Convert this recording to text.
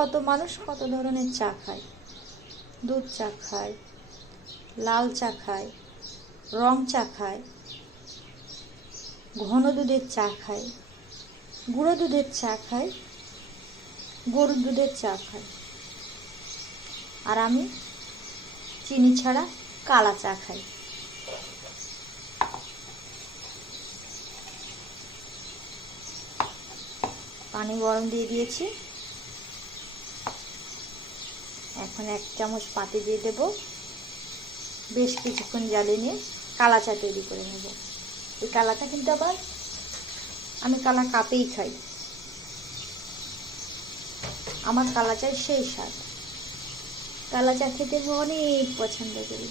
কত মানুষ কত ধরনের চা খায়। দুধ চা খায়, লাল চা খায়, রং চা খায়, ঘন দুধের চা খায়, গুঁড়ো দুধের চা খায়, গরুর দুধের চা খায়। আর আমি চিনি ছাড়া কালা চা খাই। পানি গরম দিয়ে দিয়েছি, এখন 1 চামচ পাতি দিয়ে দেব। বেশ কিছুক্ষণ জ্বালিয়ে নিয়ে কালা চা তৈরি করে নেব। এই কালাটা কিন্তু আবার আমি কালা কাপেই খাই। আমার কালা চায় সেই স্বাদ। কালা চা খেতে আমি অনেক পছন্দ করি।